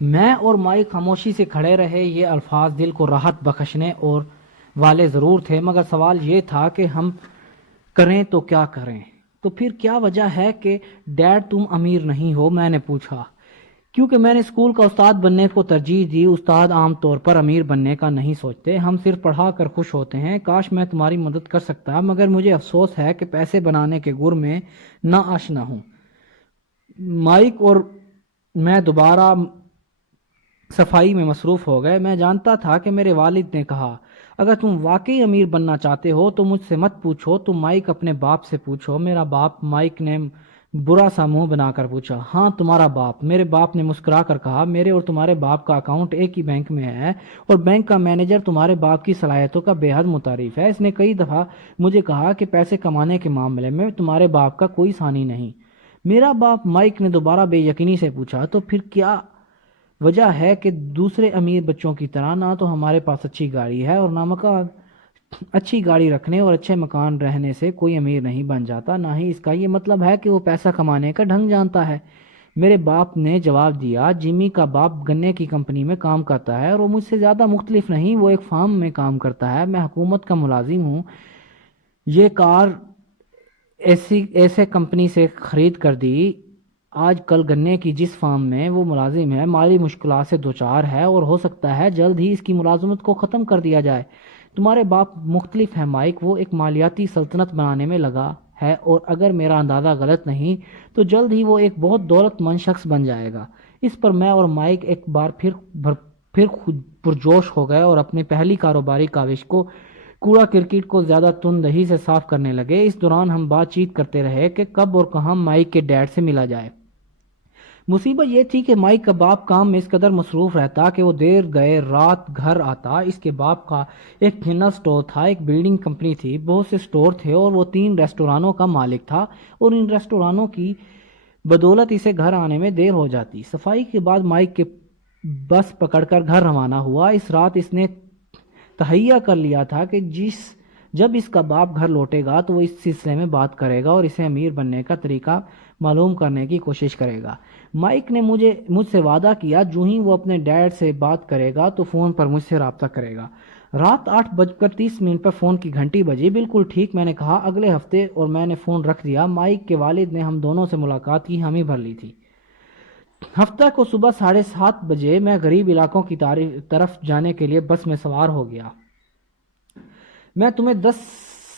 میں اور مائک خاموشی سے کھڑے رہے۔ یہ الفاظ دل کو راحت بخشنے اور والے ضرور تھے، مگر سوال یہ تھا کہ ہم کریں تو کیا کریں؟ تو پھر کیا وجہ ہے کہ ڈیڈ تم امیر نہیں ہو؟ میں نے پوچھا۔ کیونکہ میں نے اسکول کا استاد بننے کو ترجیح دی۔ استاد عام طور پر امیر بننے کا نہیں سوچتے، ہم صرف پڑھا کر خوش ہوتے ہیں۔ کاش میں تمہاری مدد کر سکتا، مگر مجھے افسوس ہے کہ پیسے بنانے کے گر میں نہ آشنا ہوں۔ مائک اور میں دوبارہ صفائی میں مصروف ہو گئے۔ میں جانتا تھا کہ میرے والد نے کہا، اگر تم واقعی امیر بننا چاہتے ہو تو مجھ سے مت پوچھو، تم مائک اپنے باپ سے پوچھو۔ میرا باپ؟ مائک نے برا سا منہ بنا کر پوچھا۔ ہاں، تمہارا باپ۔ میرے باپ نے مسکرا کر کہا، میرے اور تمہارے باپ کا اکاؤنٹ ایک ہی بینک میں ہے، اور بینک کا مینیجر تمہارے باپ کی صلاحیتوں کا بے حد متعارف ہے۔ اس نے کئی دفعہ مجھے کہا کہ پیسے کمانے کے معاملے میں تمہارے باپ کا کوئی ثانی نہیں۔ میرا باپ؟ مائک نے دوبارہ بے یقینی سے پوچھا۔ تو پھر کیا وجہ ہے کہ دوسرے امیر بچوں کی طرح نہ تو ہمارے پاس اچھی گاڑی ہے اور نہ مکان؟ اچھی گاڑی رکھنے اور اچھے مکان رہنے سے کوئی امیر نہیں بن جاتا، نہ ہی اس کا یہ مطلب ہے کہ وہ پیسہ کمانے کا ڈھنگ جانتا ہے۔ میرے باپ نے جواب دیا، جیمی کا باپ گنے کی کمپنی میں کام کرتا ہے اور وہ مجھ سے زیادہ مختلف نہیں۔ وہ ایک فارم میں کام کرتا ہے، میں حکومت کا ملازم ہوں۔ یہ کار ایسے کمپنی سے خرید کر دی۔ آج کل گنے کی جس فارم میں وہ ملازم ہے مالی مشکلات سے دوچار ہے، اور ہو سکتا ہے جلد ہی اس کی ملازمت کو ختم کر دیا جائے۔ تمہارے باپ مختلف ہے مائک، وہ ایک مالیاتی سلطنت بنانے میں لگا ہے، اور اگر میرا اندازہ غلط نہیں تو جلد ہی وہ ایک بہت دولت مند شخص بن جائے گا۔ اس پر میں اور مائک ایک بار پھر خود پرجوش ہو گئے اور اپنی پہلی کاروباری کاوش کو کوڑا کرکٹ کو زیادہ تندہی سے صاف کرنے لگے۔ اس دوران ہم بات چیت کرتے رہے کہ کب اور کہاں مائک کے ڈیڈ سے ملا جائے۔ مصیبت یہ تھی کہ مائک کا باپ کام میں اس قدر مصروف رہتا کہ وہ دیر گئے رات گھر آتا۔ اس کے باپ کا ایک جنرل سٹور تھا، ایک بلڈنگ کمپنی تھی، بہت سے سٹور تھے، اور وہ 3 ریسٹورانوں کا مالک تھا، اور ان ریسٹورانوں کی بدولت اسے گھر آنے میں دیر ہو جاتی۔ صفائی کے بعد مائک کے بس پکڑ کر گھر روانہ ہوا۔ اس رات اس نے تہیہ کر لیا تھا کہ جب اس کا باپ گھر لوٹے گا تو وہ اس سلسلے میں بات کرے گا اور اسے امیر بننے کا طریقہ معلوم کرنے کی کوشش کرے گا۔ مائک نے مجھ سے وعدہ کیا، جو ہی وہ اپنے ڈیڈ سے بات کرے گا تو فون پر مجھ سے رابطہ کرے گا۔ رات 8:30 پر فون کی گھنٹی بجی۔ بالکل ٹھیک، میں نے کہا، اگلے ہفتے، اور میں نے فون رکھ دیا۔ مائک کے والد نے ہم دونوں سے ملاقات کی حامی بھر لی تھی۔ ہفتہ کو صبح 7:30 بجے میں غریب علاقوں کی طرف جانے کے لیے بس میں سوار ہو گیا۔ میں تمہیں 10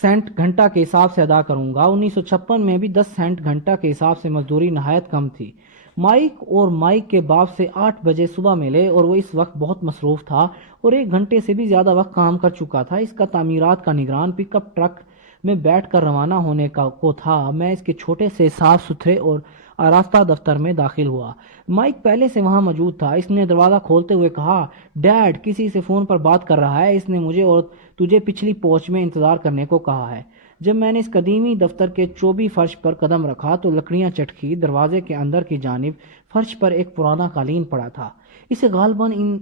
سینٹ گھنٹہ کے حساب سے ادا کروں گا۔ 1956 میں بھی 10 سینٹ گھنٹہ کے حساب سے مزدوری نہایت کم تھی۔ مائک اور مائک کے باپ سے 8 بجے صبح ملے، اور وہ اس وقت بہت مصروف تھا اور 1 گھنٹے سے بھی زیادہ وقت کام کر چکا تھا۔ اس کا تعمیرات کا نگران پک اپ ٹرک میں بیٹھ کر روانہ ہونے کو تھا۔ میں اس کے چھوٹے سے صاف ستھرے اور آراستہ دفتر میں داخل ہوا۔ مائک پہلے سے وہاں موجود تھا۔ اس نے دروازہ کھولتے ہوئے کہا، ڈیڈ کسی سے فون پر بات کر رہا ہے، اس نے مجھے اور تجھے پچھلی پوچھ میں انتظار کرنے کو کہا ہے۔ جب میں نے اس قدیمی دفتر کے چوبی فرش پر قدم رکھا تو لکڑیاں چٹکی۔ دروازے کے اندر کی جانب فرش پر ایک پرانا قالین پڑا تھا، اسے غالباً ان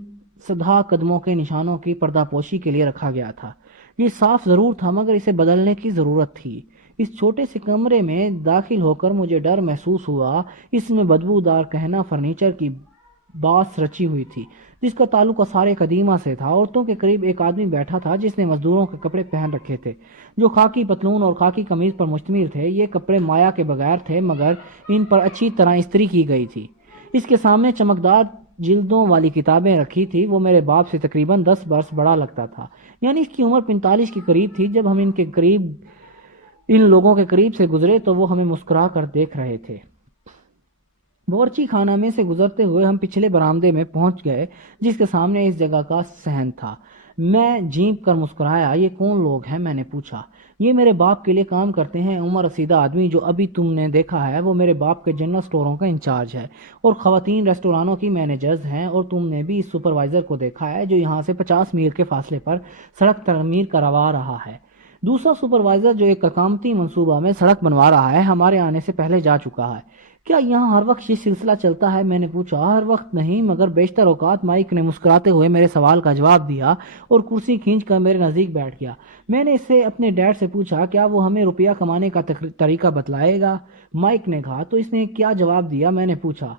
سدھا قدموں کے نشانوں کی پردہ پوشی کے لیے رکھا گیا تھا۔ یہ صاف ضرور تھا، مگر اسے بدلنے کی ضرورت تھی۔ اس چھوٹے سے کمرے میں داخل ہو کر مجھے ڈر محسوس ہوا۔ اس میں بدبودار کہنا فرنیچر کی باس رچی ہوئی تھی، جس کا تعلق آثار قدیمہ سے تھا۔ عورتوں کے قریب ایک آدمی بیٹھا تھا جس نے مزدوروں کے کپڑے پہن رکھے تھے، جو خاکی پتلون اور خاکی قمیض پر مشتمل تھے۔ یہ کپڑے مایا کے بغیر تھے، مگر ان پر اچھی طرح استری کی گئی تھی۔ اس کے سامنے چمکدار جلدوں والی کتابیں رکھی تھی۔ وہ میرے باپ سے تقریباً 10 برس بڑا لگتا تھا، یعنی اس کی عمر 45 کے قریب تھی۔ جب ہم ان لوگوں کے قریب سے گزرے تو وہ ہمیں مسکرا کر دیکھ رہے تھے۔ باورچی خانہ میں سے گزرتے ہوئے ہم پچھلے برآمدے میں پہنچ گئے، جس کے سامنے اس جگہ کا صحن تھا۔ میں جھینک کر مسکرایا۔ یہ کون لوگ ہیں؟ میں نے پوچھا۔ یہ میرے باپ کے لیے کام کرتے ہیں۔ عمر رسیدہ آدمی جو ابھی تم نے دیکھا ہے وہ میرے باپ کے جنرل سٹوروں کا انچارج ہے، اور خواتین ریسٹورانوں کی مینیجرز ہیں، اور تم نے بھی اس سپروائزر کو دیکھا ہے جو یہاں سے 50 میل کے فاصلے پر سڑک تعمیر کروا رہا ہے۔ دوسرا سپروائزر جو ایک اقامتی منصوبہ میں سڑک بنوا رہا ہے، ہمارے آنے سے پہلے جا چکا ہے۔ کیا یہاں ہر وقت یہ سلسلہ چلتا ہے؟ میں نے پوچھا۔ ہر وقت نہیں، مگر بیشتر اوقات، مائک نے مسکراتے ہوئے میرے سوال کا جواب دیا اور کرسی کھینچ کر میرے نزدیک بیٹھ گیا۔ میں نے اس سے اپنے ڈیڈ سے پوچھا، کیا وہ ہمیں روپیہ کمانے کا طریقہ بتلائے گا؟ مائک نے کہا۔ تو اس نے کیا جواب دیا؟ میں نے پوچھا۔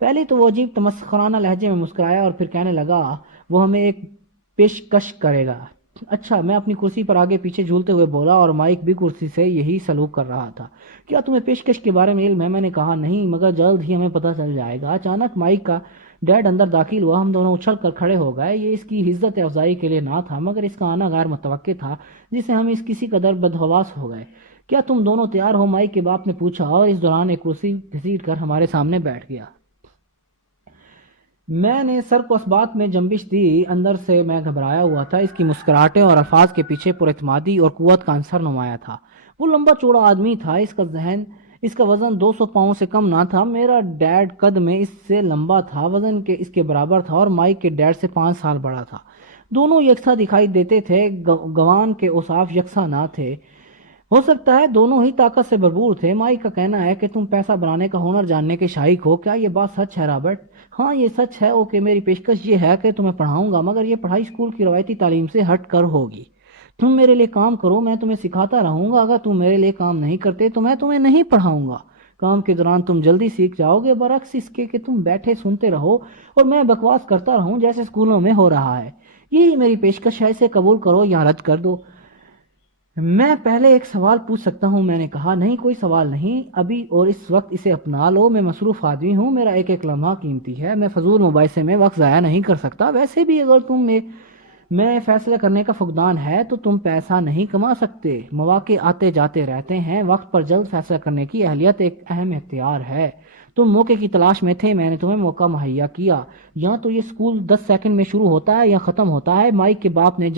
پہلے تو وہ عجیب تمسخرانہ لہجے میں مسکرایا اور پھر کہنے لگا وہ ہمیں ایک پیشکش کرے گا. اچھا. میں اپنی کرسی پر آگے پیچھے جھولتے ہوئے بولا اور مائک بھی کرسی سے یہی سلوک کر رہا تھا. کیا تمہیں پیشکش کے بارے میں علم ہے؟ میں نے کہا نہیں، مگر جلد ہی ہمیں پتہ چل جائے گا. اچانک مائک کا ڈیڈ اندر داخل ہوا. ہم دونوں اچھل کر کھڑے ہو گئے. یہ اس کی عزت افزائی کے لیے نہ تھا، مگر اس کا آنا غیر متوقع تھا، جسے ہم اس کسی قدر بدحواس ہو گئے. کیا تم دونوں تیار ہو؟ مائک کے باپ نے پوچھا اور اس دوران ایک کرسی گھسیٹ کر ہمارے سامنے بیٹھ گیا. میں نے سر کو اسبات میں جنبش دی. اندر سے میں گھبرایا ہوا تھا. اس کی مسکراہٹیں اور الفاظ کے پیچھے پر اعتمادی اور قوت کا عنصر نمایاں تھا. وہ لمبا چوڑا آدمی تھا. اس کا وزن 200 پاؤنڈ سے کم نہ تھا. میرا ڈیڈ قد میں اس سے لمبا تھا، وزن کے اس کے برابر تھا اور مائک کے ڈیڈ سے 5 سال بڑا تھا. دونوں یکساں دکھائی دیتے تھے. گوان کے اوصاف یکساں نہ تھے. ہو سکتا ہے دونوں ہی طاقت سے بھرپور تھے. مائک کا کہنا ہے کہ تم پیسہ بنانے کا ہنر جاننے کے شائق ہو. کیا یہ بات سچ ہے رابرٹ؟ ہاں یہ سچ ہے. اوکے. میری پیشکش یہ ہے کہ تمہیں پڑھاؤں گا، مگر یہ پڑھائی اسکول کی روایتی تعلیم سے ہٹ کر ہوگی. تم میرے لیے کام کرو، میں تمہیں سکھاتا رہوں گا. اگر تم میرے لیے کام نہیں کرتے تو میں تمہیں نہیں پڑھاؤں گا. کام کے دوران تم جلدی سیکھ جاؤ گے، برعکس اس کے کہ تم بیٹھے سنتے رہو اور میں بکواس کرتا رہوں جیسے اسکولوں میں ہو رہا ہے. یہی میری پیشکش ہے. اسے قبول کرو یا رد کر دو. میں پہلے ایک سوال پوچھ سکتا ہوں؟ میں نے کہا. نہیں، کوئی سوال نہیں ابھی، اور اس وقت اسے اپنا لو. میں مصروف آدمی ہوں، میرا ایک ایک لمحہ قیمتی ہے. میں فضول مباحثے میں وقت ضائع نہیں کر سکتا. ویسے بھی اگر تم میں فیصلہ کرنے کا فقدان ہے تو تم پیسہ نہیں کما سکتے. مواقع آتے جاتے رہتے ہیں. وقت پر جلد فیصلہ کرنے کی اہلیت ایک اہم اختیار ہے. تم موقع کی تلاش میں تھے، میں نے تمہیں موقع مہیا کیا. یا تو یہ اسکول 10 سیکنڈ میں شروع ہوتا ہے یا ختم ہوتا ہے. مائک کے باپ نے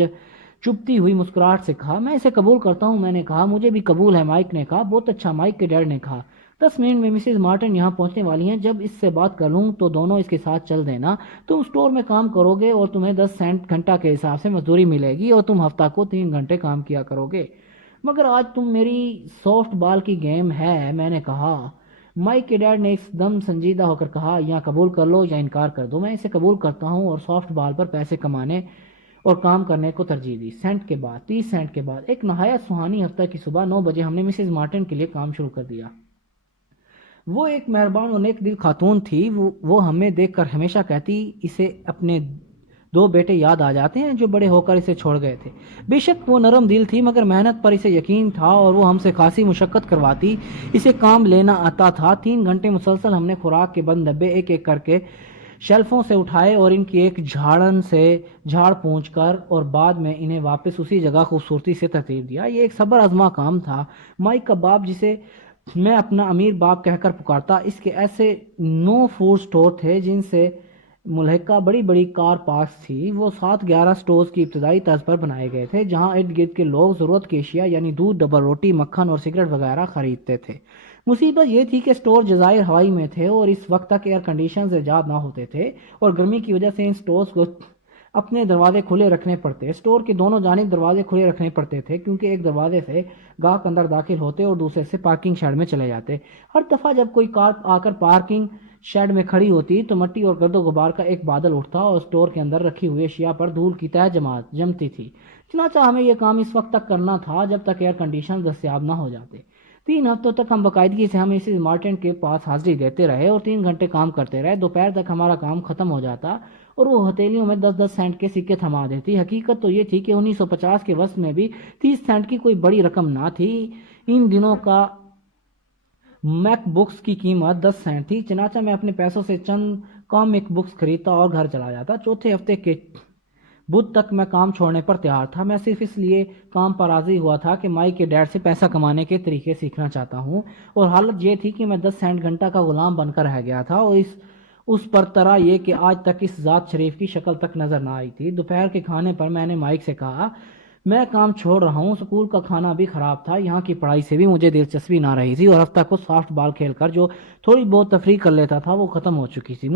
چپتی ہوئی مسکراہٹ سے کہا. میں اسے قبول کرتا ہوں. میں نے کہا. مجھے بھی قبول ہے، مائک نے کہا. بہت اچھا، مائک کے ڈیڈ نے کہا. 10 منٹ میں مسز مارٹن یہاں پہنچنے والی ہیں. جب اس سے بات کر لوں تو دونوں اس کے ساتھ چل دینا. تم اسٹور میں کام کرو گے اور تمہیں 10 سینٹ گھنٹہ کے حساب سے مزدوری ملے گی اور تم ہفتہ کو 3 گھنٹے کام کیا کرو گے. مگر آج تم میری سافٹ بال کی گیم ہے. میں نے کہا. مائک کے ڈیڈ نے ایک دم سنجیدہ ہو کر کہا. یا قبول کر لو یا انکار کر دو. میں اسے قبول کرتا ہوں اور سافٹ بال پر پیسے کمانے اور کام کرنے کو ترجیح دی. 30 سینٹ کے بعد ایک نہایت سہانی ہفتہ کی صبح 9 بجے ہم نے مسز مارٹن کے لیے کام شروع کر دیا. وہ ایک مہربان اور نیک دل خاتون تھی. وہ ہمیں دیکھ کر ہمیشہ کہتی اسے اپنے 2 بیٹے یاد آ جاتے ہیں جو بڑے ہو کر اسے چھوڑ گئے تھے. بے شک وہ نرم دل تھی، مگر محنت پر اسے یقین تھا اور وہ ہم سے خاصی مشقت کرواتی. اسے کام لینا آتا تھا. 3 گھنٹے مسلسل ہم نے خوراک کے بند ڈبے ایک ایک کر کے شیلفوں سے اٹھائے اور ان کی ایک جھاڑن سے جھاڑ پونچھ کر اور بعد میں انہیں واپس اسی جگہ خوبصورتی سے ترتیب دیا. یہ ایک صبر آزما کام تھا. مائک کا باپ، جسے میں اپنا امیر باپ کہہ کر پکارتا، اس کے ایسے 9 فوڈ سٹور تھے جن سے ملحقہ بڑی بڑی کار پارکس تھی. وہ 7-11 سٹورز کی ابتدائی طرز پر بنائے گئے تھے جہاں ارد گرد کے لوگ ضرورت کی اشیاء یعنی دودھ، ڈبل روٹی، مکھن اور سگریٹ وغیرہ خریدتے تھے. مصیبت یہ تھی کہ سٹور جزائر ہوائی میں تھے اور اس وقت تک ایئر کنڈیشنز ایجاد نہ ہوتے تھے اور گرمی کی وجہ سے ان سٹورز کو اپنے دروازے کھلے رکھنے پڑتے. سٹور کے دونوں جانب دروازے کھلے رکھنے پڑتے تھے کیونکہ ایک دروازے سے گاہک اندر داخل ہوتے اور دوسرے سے پارکنگ شیڈ میں چلے جاتے. ہر دفعہ جب کوئی کار آ کر پارکنگ شیڈ میں کھڑی ہوتی تو مٹی اور گرد و غبار کا ایک بادل اٹھتا اور سٹور کے اندر رکھی ہوئی اشیاء پر دھول کی تہ جمتی تھی. چنانچہ ہمیں یہ کام اس وقت تک کرنا تھا جب تک ایئر کنڈیشن دستیاب نہ ہو جاتے. 3 ہفتوں تک ہم باقاعدگی سے ہم مسز مارٹن کے پاس حاضری دیتے رہے اور 3 گھنٹے کام کرتے رہے. دوپہر تک ہمارا کام ختم ہو جاتا اور وہ ہتھیلیوں میں 10-10 سینٹ کے سکے تھما دیتی. حقیقت تو یہ تھی کہ 1950 کے وسط میں بھی 30 سینٹ کی کوئی بڑی رقم نہ تھی. ان دنوں کا میک بکس کی قیمت 10 سینٹ تھی. چنانچہ میں اپنے پیسوں سے چند کامک بکس خریدتا اور گھر چلا جاتا. چوتھے ہفتے کے بدھ تک میں کام چھوڑنے پر تیار تھا. میں صرف اس لیے کام پر راضی ہوا تھا کہ مائک کے ڈیڈ سے پیسہ کمانے کے طریقے سیکھنا چاہتا ہوں اور حالت یہ تھی کہ میں 10 سینٹ گھنٹہ کا غلام بن کر رہ گیا تھا اور اس پر طرح یہ کہ آج تک اس ذات شریف کی شکل تک نظر نہ آئی تھی. دوپہر کے کھانے پر میں نے مائک سے کہا میں کام چھوڑ رہا ہوں. اسکول کا کھانا بھی خراب تھا. یہاں کی پڑھائی سے بھی مجھے دلچسپی نہ رہی تھی اور ہفتہ کو سافٹ بال کھیل کر جو تھوڑی بہت تفریح کر لیتا تھا وہ ختم ہو چکی تھی.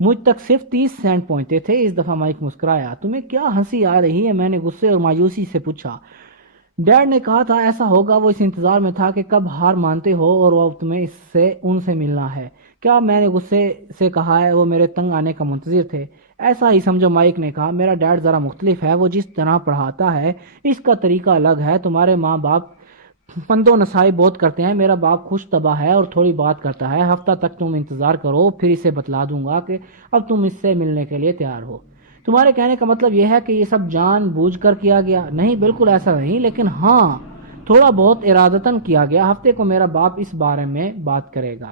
مجھ تک صرف 30 سینٹ پہنچتے تھے. اس دفعہ مائک مسکرایا. تمہیں کیا ہنسی آ رہی ہے؟ میں نے غصے اور مایوسی سے پوچھا. ڈیڈ نے کہا تھا ایسا ہوگا. وہ اس انتظار میں تھا کہ کب ہار مانتے ہو اور وہ تمہیں ان سے ملنا ہے. کیا؟ میں نے غصے سے کہا ہے. وہ میرے تنگ آنے کا منتظر تھے. ایسا ہی سمجھو، مائک نے کہا. میرا ڈیڈ ذرا مختلف ہے. وہ جس طرح پڑھاتا ہے اس کا طریقہ الگ ہے. تمہارے ماں باپ پند و نسائی بہت کرتے ہیں، میرا باپ خوش طبع ہے اور تھوڑی بات کرتا ہے، ہفتہ تک تم انتظار کرو، پھر اسے بتلا دوں گا کہ اب تم اس سے ملنے کے لیے تیار ہو۔ تمہارے کہنے کا مطلب یہ ہے کہ یہ سب جان بوجھ کر کیا گیا؟ نہیں، بالکل ایسا نہیں، لیکن ہاں تھوڑا بہت ارادتاً کیا گیا۔ ہفتے کو میرا باپ اس بارے میں بات کرے گا۔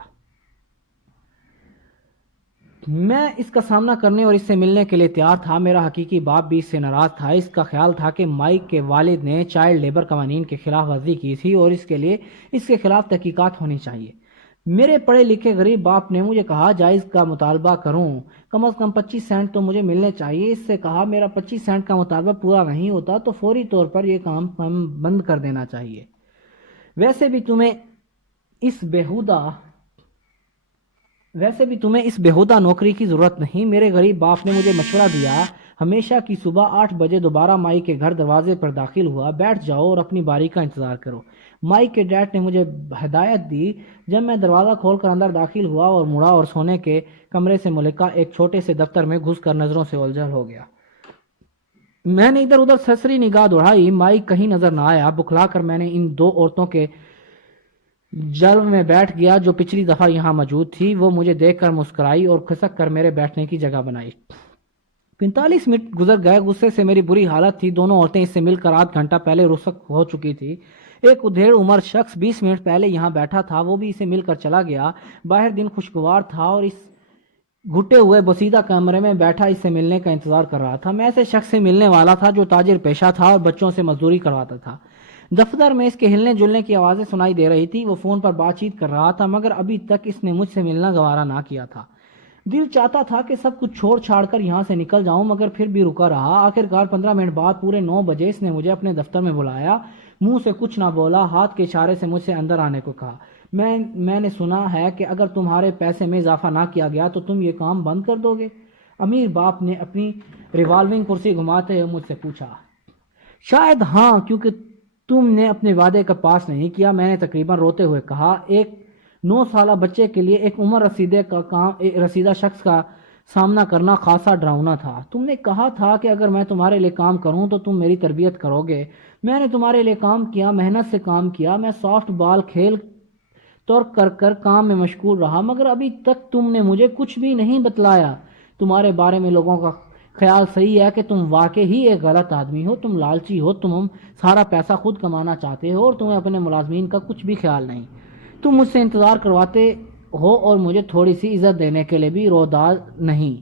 میں اس کا سامنا کرنے اور اس سے ملنے کے لیے تیار تھا۔ میرا حقیقی باپ بھی اس سے ناراض تھا۔ اس کا خیال تھا کہ مائک کے والد نے چائلڈ لیبر قوانین کی خلاف ورزی کی تھی اور اس کے لیے اس کے خلاف تحقیقات ہونی چاہیے۔ میرے پڑھے لکھے غریب باپ نے مجھے کہا جائز کا مطالبہ کروں، کم از کم 25 سینٹ تو مجھے ملنے چاہیے۔ اس سے کہا میرا 25 سینٹ کا مطالبہ پورا نہیں ہوتا تو فوری طور پر یہ کام بند کر دینا چاہیے۔ ویسے بھی تمہیں اس بےہودہ نوکری کی ضرورت نہیں۔ میرے غریب باپ نے مجھے مشورہ دیا، ہمیشہ کی صبح 8 بجے دوبارہ مائی کے گھر دروازے پر داخل ہوا، بیٹھ جاؤ اور اپنی باری کا انتظار کرو۔ مائی کے ڈیڈ نے مجھے ہدایت دی۔ جب میں دروازہ کھول کر اندر داخل ہوا اور مڑا اور سونے کے کمرے سے ملکہ ایک چھوٹے سے دفتر میں گھس کر نظروں سے الجھل ہو گیا۔ میں نے ادھر ادھر سرسری نگاہ دوڑائی، مائی کہیں نظر نہ آیا۔ بکھلا کر میں نے ان 2 عورتوں کے جلو میں بیٹھ گیا جو پچھلی دفعہ یہاں موجود تھی۔ وہ مجھے دیکھ کر مسکرائی اور کھسک کر میرے بیٹھنے کی جگہ بنائی۔ 45 منٹ گزر گئے، غصے سے میری بری حالت تھی۔ دونوں عورتیں اس سے مل کر آدھ گھنٹہ پہلے رخصت ہو چکی تھی۔ ایک ادھیڑ عمر شخص 20 منٹ پہلے یہاں بیٹھا تھا، وہ بھی اسے مل کر چلا گیا۔ باہر دن خوشگوار تھا اور اس گھٹے ہوئے بسیدہ کمرے میں بیٹھا اس سے ملنے کا انتظار کر رہا تھا۔ میں ایسے شخص سے ملنے والا تھا جو تاجر پیشہ تھا اور بچوں سے مزدوری کرواتا تھا۔ دفتر میں اس کے ہلنے جلنے کی آوازیں سنائی دے رہی تھی۔ وہ فون پر بات چیت کر رہا تھا، مگر ابھی تک اس نے مجھ سے ملنا گوارا نہ کیا تھا۔ دل چاہتا تھا کہ سب کچھ چھوڑ چھاڑ کر یہاں سے نکل جاؤں، مگر پھر بھی رکا رہا۔ آخرکار 15 منٹ بعد پورے 9 بجے اس نے مجھے اپنے دفتر میں بلایا۔ منہ سے کچھ نہ بولا، ہاتھ کے اشارے سے مجھ سے اندر آنے کو کہا۔ میں نے سنا ہے کہ اگر تمہارے پیسے میں اضافہ نہ کیا گیا تو تم یہ کام بند کر دو گے؟ امیر باپ نے اپنی ریوالونگ کرسی گھماتے ہوئے مجھ سے پوچھا۔ شاید ہاں، کیونکہ تم نے اپنے وعدے کا پاس نہیں کیا، میں نے تقریباً روتے ہوئے کہا۔ ایک 9 سالہ بچے کے لیے ایک عمر رسیدہ شخص کا سامنا کرنا خاصا ڈراؤنا تھا۔ تم نے کہا تھا کہ اگر میں تمہارے لیے کام کروں تو تم میری تربیت کرو گے۔ میں نے تمہارے لیے کام کیا، محنت سے کام کیا۔ میں سافٹ بال کھیل ترک کر کام میں مشغول رہا، مگر ابھی تک تم نے مجھے کچھ بھی نہیں بتلایا۔ تمہارے بارے میں لوگوں کا خیال صحیح ہے کہ تم واقعی ہی ایک غلط آدمی ہو، تم لالچی ہو، تم سارا پیسہ خود کمانا چاہتے ہو اور تمہیں اپنے ملازمین کا کچھ بھی خیال نہیں۔ تم مجھ سے انتظار کرواتے ہو اور مجھے تھوڑی سی عزت دینے کے لیے بھی روداد نہیں۔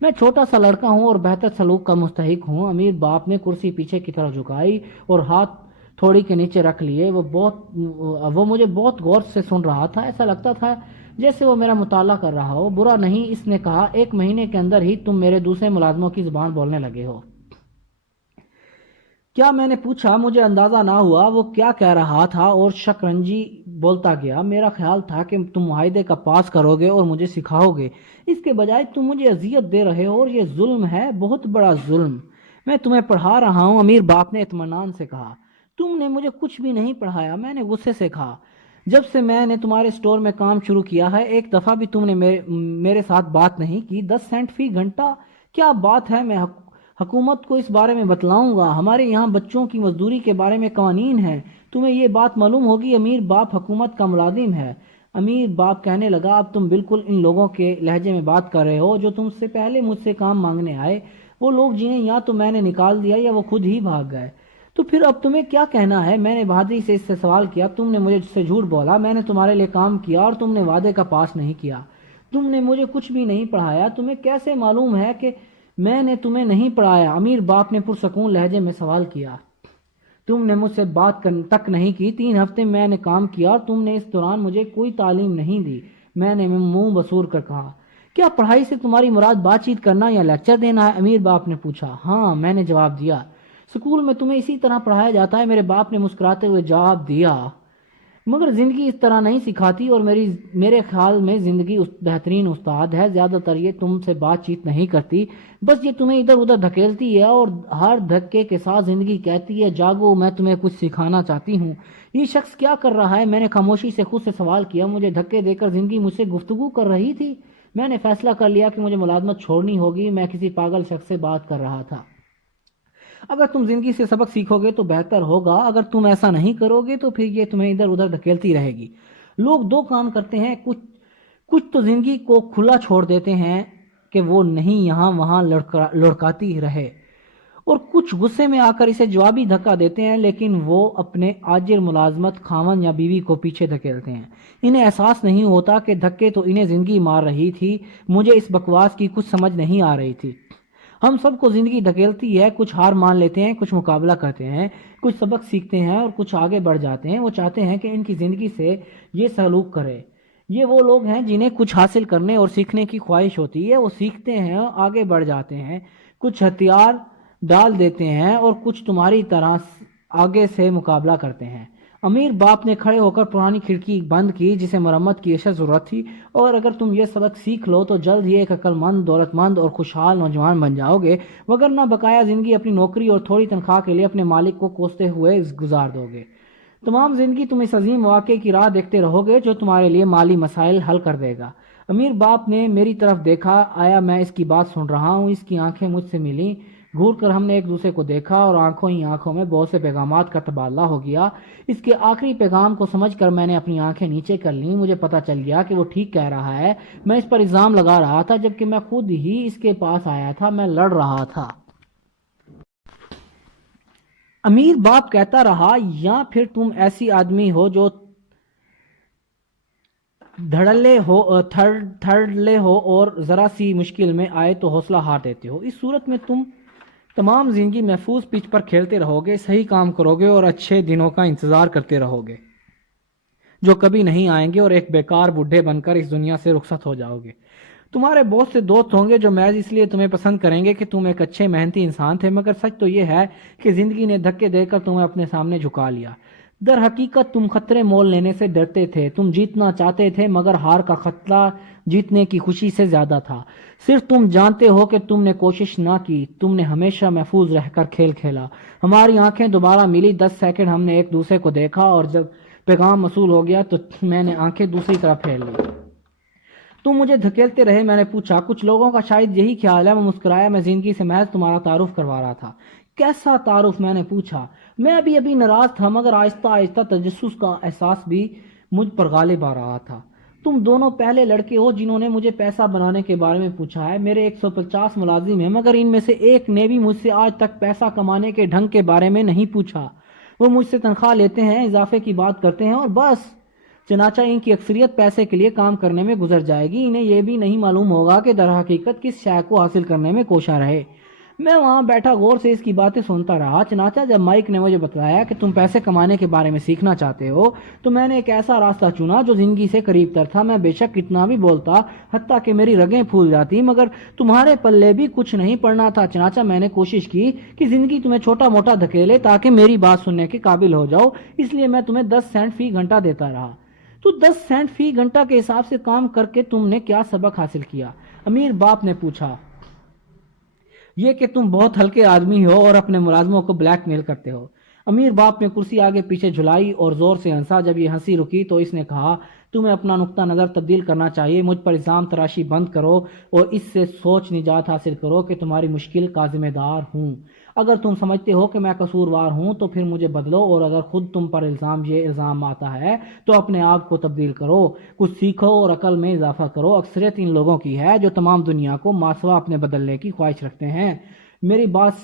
میں چھوٹا سا لڑکا ہوں اور بہتر سلوک کا مستحق ہوں۔ امیر باپ نے کرسی پیچھے کی طرف جھکائی اور ہاتھ تھوڑی کے نیچے رکھ لیے۔ وہ مجھے بہت غور سے سن رہا تھا، ایسا لگتا تھا جیسے وہ میرا مطالعہ کر رہا ہو۔ برا نہیں، اس نے کہا، 1 مہینے کے اندر ہی تم میرے دوسرے ملازموں کی زبان بولنے لگے ہو۔ کیا؟ میں نے پوچھا۔ مجھے اندازہ نہ ہوا وہ کیا کہہ رہا تھا اور شکنجی بولتا گیا۔ میرا خیال تھا کہ تم معاہدے کا پاس کرو گے اور مجھے سکھاؤ گے، اس کے بجائے تم مجھے اذیت دے رہے ہو اور یہ ظلم ہے، بہت بڑا ظلم۔ میں تمہیں پڑھا رہا ہوں، امیر باپ نے اطمینان سے کہا۔ تم نے مجھے کچھ بھی نہیں پڑھایا، میں نے غصے سے کہا۔ جب سے میں نے تمہارے سٹور میں کام شروع کیا ہے، ایک دفعہ بھی تم نے میرے ساتھ بات نہیں کی۔ 10 سینٹ فی گھنٹہ کیا بات ہے؟ میں حکومت کو اس بارے میں بتلاؤں گا۔ ہمارے یہاں بچوں کی مزدوری کے بارے میں قوانین ہیں، تمہیں یہ بات معلوم ہوگی۔ امیر باپ حکومت کا ملازم ہے۔ امیر باپ کہنے لگا، اب تم بالکل ان لوگوں کے لہجے میں بات کر رہے ہو جو تم سے پہلے مجھ سے کام مانگنے آئے۔ وہ لوگ جنہیں یا تو میں نے نکال دیا یا وہ خود ہی بھاگ گئے۔ تو پھر اب تمہیں کیا کہنا ہے؟ میں نے بہادری سے اس سے سوال کیا۔ تم نے مجھ سے جھوٹ بولا، میں نے تمہارے لیے کام کیا اور تم نے وعدے کا پاس نہیں کیا۔ تم نے مجھے کچھ بھی نہیں پڑھایا، تمہیں کیسے معلوم ہے کہ میں نے تمہیں نہیں پڑھایا؟ امیر باپ نے پرسکون لہجے میں سوال کیا۔ تم نے مجھ سے بات تک نہیں کی۔ 3 ہفتے میں نے کام کیا اور تم نے اس دوران مجھے کوئی تعلیم نہیں دی، میں نے منہ بسور کر کہا۔ کیا پڑھائی سے تمہاری مراد بات چیت کرنا یا لیکچر دینا ہے؟ امیر باپ نے پوچھا۔ ہاں، میں نے جواب دیا۔ اسکول میں تمہیں اسی طرح پڑھایا جاتا ہے؟ میرے باپ نے مسکراتے ہوئے جواب دیا۔ مگر زندگی اس طرح نہیں سکھاتی اور میرے خیال میں زندگی بہترین استاد ہے۔ زیادہ تر یہ تم سے بات چیت نہیں کرتی، بس یہ تمہیں ادھر ادھر دھکیلتی ہے اور ہر دھکے کے ساتھ زندگی کہتی ہے، جاگو، میں تمہیں کچھ سکھانا چاہتی ہوں۔ یہ شخص کیا کر رہا ہے؟ میں نے خاموشی سے خود سے سوال کیا۔ مجھے دھکے دے کر زندگی مجھ سے گفتگو کر رہی تھی۔ میں نے فیصلہ کر لیا کہ مجھے ملازمت چھوڑنی ہوگی۔ میں کسی پاگل شخص سے بات کر رہا تھا۔ اگر تم زندگی سے سبق سیکھو گے تو بہتر ہوگا، اگر تم ایسا نہیں کرو گے تو پھر یہ تمہیں ادھر ادھر دھکیلتی رہے گی۔ لوگ دو کام کرتے ہیں، کچھ تو زندگی کو کھلا چھوڑ دیتے ہیں کہ وہ نہیں یہاں وہاں لڑکاتی رہے، اور کچھ غصے میں آ کر اسے جوابی دھکا دیتے ہیں، لیکن وہ اپنے آجر ملازمت خاوند یا بیوی کو پیچھے دھکیلتے ہیں۔ انہیں احساس نہیں ہوتا کہ دھکے تو انہیں زندگی مار رہی تھی، مجھے اس بکواس کی کچھ سمجھ نہیں آ رہی تھی۔ ہم سب کو زندگی دھکیلتی ہے، کچھ ہار مان لیتے ہیں، کچھ مقابلہ کرتے ہیں، کچھ سبق سیکھتے ہیں اور کچھ آگے بڑھ جاتے ہیں۔ وہ چاہتے ہیں کہ ان کی زندگی سے یہ سلوک کرے۔ یہ وہ لوگ ہیں جنہیں کچھ حاصل کرنے اور سیکھنے کی خواہش ہوتی ہے، وہ سیکھتے ہیں اور آگے بڑھ جاتے ہیں، کچھ ہتھیار ڈال دیتے ہیں اور کچھ تمہاری طرح آگے سے مقابلہ کرتے ہیں۔ امیر باپ نے کھڑے ہو کر پرانی کھڑکی بند کی جسے مرمت کی اشد ضرورت تھی، اور اگر تم یہ سبق سیکھ لو تو جلد ہی ایک عقل مند، دولت مند اور خوشحال نوجوان بن جاؤ گے، وگرنہ بقایا زندگی اپنی نوکری اور تھوڑی تنخواہ کے لیے اپنے مالک کو کوستے ہوئے گزار دو گے۔ تمام زندگی تم اس عظیم واقعے کی راہ دیکھتے رہو گے جو تمہارے لیے مالی مسائل حل کر دے گا۔ امیر باپ نے میری طرف دیکھا، آیا میں اس کی بات سن رہا ہوں؟ اس کی آنکھیں مجھ سے ملیں، گھور کر ہم نے ایک دوسرے کو دیکھا اور آنکھوں ہی آنکھوں میں بہت سے پیغامات کا تبادلہ ہو گیا۔ اس کے آخری پیغام کو سمجھ کر میں نے اپنی آنکھیں نیچے کر لیں۔ مجھے پتہ چل گیا کہ وہ ٹھیک کہہ رہا ہے۔ میں اس پر الزام لگا رہا تھا جبکہ میں خود ہی اس کے پاس آیا تھا، میں لڑ رہا تھا۔ امیر باپ کہتا رہا، یا پھر تم ایسی آدمی ہو جو تھڑلے ہو اور ذرا سی مشکل میں آئے تو حوصلہ ہار دیتے ہو۔ اس صورت میں تم تمام زندگی محفوظ پچ پر کھیلتے رہو گے، صحیح کام کرو گے اور اچھے دنوں کا انتظار کرتے رہو گے جو کبھی نہیں آئیں گے، اور ایک بیکار بڈھے بن کر اس دنیا سے رخصت ہو جاؤ گے۔ تمہارے بہت سے دوست ہوں گے جو محض اس لیے تمہیں پسند کریں گے کہ تم ایک اچھے محنتی انسان تھے، مگر سچ تو یہ ہے کہ زندگی نے دھکے دے کر تمہیں اپنے سامنے جھکا لیا۔ در حقیقت تم خطرے مول لینے سے ڈرتے تھے، تم جیتنا چاہتے تھے مگر ہار کا خطرہ جیتنے کی خوشی سے زیادہ تھا۔ صرف تم جانتے ہو کہ تم نے کوشش نہ کی، تم نے ہمیشہ محفوظ رہ کر کھیل کھیلا۔ ہماری آنکھیں دوبارہ ملی، 10 سیکنڈ ہم نے ایک دوسرے کو دیکھا، اور جب پیغام موصول ہو گیا تو میں نے آنکھیں دوسری طرف پھیر لی۔ تم مجھے دھکیلتے رہے، میں نے پوچھا۔ کچھ لوگوں کا شاید یہی خیال ہے۔ میں مسکرایا، میں زندگی سے محض تمہارا تعارف کروا رہا تھا۔ کیسا تعارف؟ میں نے پوچھا۔ میں ابھی ناراض تھا مگر آہستہ آہستہ تجسس کا احساس بھی مجھ پر غالب آ رہا تھا۔ تم دونوں پہلے لڑکے ہو جنہوں نے مجھے پیسہ بنانے کے بارے میں پوچھا ہے۔ میرے 150 ملازم ہیں مگر ان میں سے ایک نے بھی مجھ سے آج تک پیسہ کمانے کے ڈھنگ کے بارے میں نہیں پوچھا۔ وہ مجھ سے تنخواہ لیتے ہیں، اضافے کی بات کرتے ہیں اور بس۔ چنانچہ ان کی اکثریت پیسے کے لیے کام کرنے میں گزر جائے گی، انہیں یہ بھی نہیں معلوم ہوگا کہ در حقیقت کس شے کو حاصل کرنے میں کوشاں رہے۔ میں وہاں بیٹھا غور سے اس کی باتیں سنتا رہا۔ چنانچہ جب مائک نے مجھے بتلایا کہ تم پیسے کمانے کے بارے میں سیکھنا چاہتے ہو تو میں نے ایک ایسا راستہ چنا جو زندگی سے قریب تر تھا۔ میں بے شک کتنا بھی بولتا، حتیٰ کہ میری رگیں پھول جاتی، مگر تمہارے پلے بھی کچھ نہیں پڑنا تھا۔ چنانچہ میں نے کوشش کی کہ زندگی تمہیں چھوٹا موٹا دھکیلے تاکہ میری بات سننے کے قابل ہو جاؤ، اس لیے میں تمہیں 10 سینٹ فی گھنٹہ دیتا رہا۔ تو 10 سینٹ فی گھنٹہ کے حساب سے کام کر کے تم نے کیا سبق حاصل کیا؟ امیر باپ نے پوچھا۔ یہ کہ تم بہت ہلکے آدمی ہو اور اپنے ملازموں کو بلیک میل کرتے ہو۔ امیر باپ نے کرسی آگے پیچھے جھلائی اور زور سے ہنسا۔ جب یہ ہنسی رکی تو اس نے کہا، تمہیں اپنا نقطہ نظر تبدیل کرنا چاہیے، مجھ پر الزام تراشی بند کرو اور اس سے سوچ نجات حاصل کرو کہ تمہاری مشکل کا ذمہ دار ہوں۔ اگر تم سمجھتے ہو کہ میں قصوروار ہوں تو پھر مجھے بدلو، اور اگر خود تم پر یہ الزام آتا ہے تو اپنے آپ کو تبدیل کرو، کچھ سیکھو اور عقل میں اضافہ کرو۔ اکثریت ان لوگوں کی ہے جو تمام دنیا کو ماسوا اپنے بدلنے کی خواہش رکھتے ہیں۔ میری بات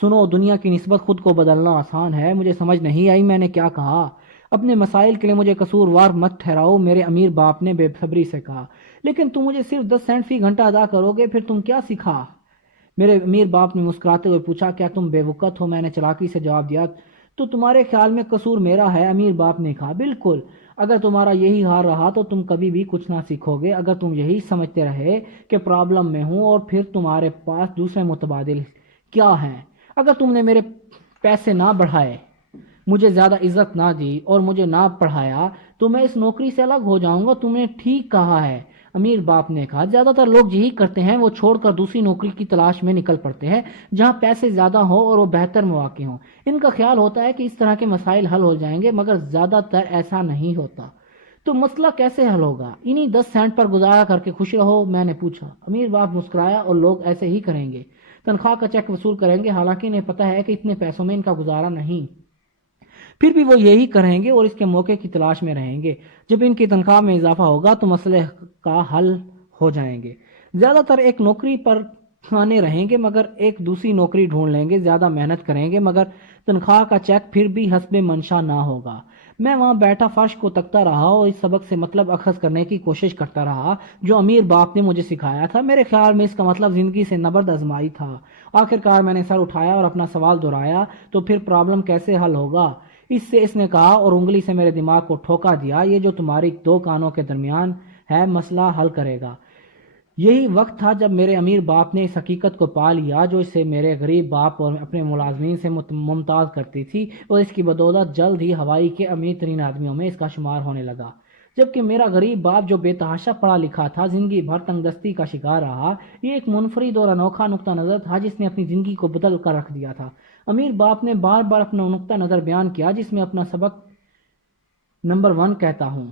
سنو، دنیا کی نسبت خود کو بدلنا آسان ہے۔ مجھے سمجھ نہیں آئی میں نے کیا کہا؟ اپنے مسائل کے لیے مجھے قصوروار مت ٹھہراؤ، میرے امیر باپ نے بے صبری سے کہا۔ لیکن تم مجھے صرف 10 سینٹ فی گھنٹہ ادا کرو گے، پھر تم کیا سیکھا؟ میرے امیر باپ نے مسکراتے ہوئے پوچھا۔ کیا تم بے وقت ہو؟ میں نے چلاکی سے جواب دیا۔ تو تمہارے خیال میں قصور میرا ہے؟ امیر باپ نے کہا۔ بالکل، اگر تمہارا یہی حال رہا تو تم کبھی بھی کچھ نہ سیکھو گے۔ اگر تم یہی سمجھتے رہے کہ پرابلم میں ہوں اور پھر تمہارے پاس دوسرے متبادل کیا ہیں، اگر تم نے میرے پیسے نہ بڑھائے، مجھے زیادہ عزت نہ دی اور مجھے نہ پڑھایا تو میں اس نوکری سے الگ ہو جاؤں گا۔ تم نے ٹھیک کہا ہے، امیر باپ نے کہا۔ زیادہ تر لوگ یہی کرتے ہیں، وہ چھوڑ کر دوسری نوکری کی تلاش میں نکل پڑتے ہیں جہاں پیسے زیادہ ہوں اور وہ بہتر مواقع ہوں۔ ان کا خیال ہوتا ہے کہ اس طرح کے مسائل حل ہو جائیں گے، مگر زیادہ تر ایسا نہیں ہوتا۔ تو مسئلہ کیسے حل ہوگا؟ انہی 10 سینٹ پر گزارا کر کے خوش رہو، میں نے پوچھا۔ امیر باپ مسکرایا، اور لوگ ایسے ہی کریں گے۔ تنخواہ کا چیک وصول کریں گے، حالانکہ انہیں پتہ ہے کہ اتنے پیسوں میں ان کا گزارا نہیں، پھر بھی وہ یہی کریں گے اور اس کے موقع کی تلاش میں رہیں گے۔ جب ان کی تنخواہ میں اضافہ ہوگا تو مسئلے کا حل ہو جائیں گے۔ زیادہ تر ایک نوکری پر کھانے رہیں گے مگر ایک دوسری نوکری ڈھونڈ لیں گے، زیادہ محنت کریں گے مگر تنخواہ کا چیک پھر بھی حسب منشا نہ ہوگا۔ میں وہاں بیٹھا فرش کو تکتا رہا اور اس سبق سے مطلب اخذ کرنے کی کوشش کرتا رہا جو امیر باپ نے مجھے سکھایا تھا۔ میرے خیال میں اس کا مطلب زندگی سے نبرد آزمائی تھا۔ آخر کار میں نے سر اٹھایا اور اپنا سوال دہرایا، تو پھر پرابلم کیسے حل ہوگا؟ اس نے کہا اور انگلی سے میرے دماغ کو ٹھوکا دیا، یہ جو تمہاری دو کانوں کے درمیان ہے مسئلہ حل کرے گا۔ یہی وقت تھا جب میرے امیر باپ نے اس حقیقت کو پا لیا جو اسے میرے غریب باپ اور اپنے ملازمین سے ممتاز کرتی تھی، اور اس کی بدولت جلد ہی ہوائی کے امیر ترین آدمیوں میں اس کا شمار ہونے لگا، جبکہ میرا غریب باپ جو بے تحاشا پڑھا لکھا تھا زندگی بھر تنگ دستی کا شکار رہا۔ یہ ایک منفرد اور انوکھا نقطہ نظر تھا جس نے اپنی زندگی کو بدل کر رکھ دیا تھا۔ امیر باپ نے بار بار اپنا نقطہ نظر بیان کیا، جس میں اپنا سبق نمبر 1 کہتا ہوں۔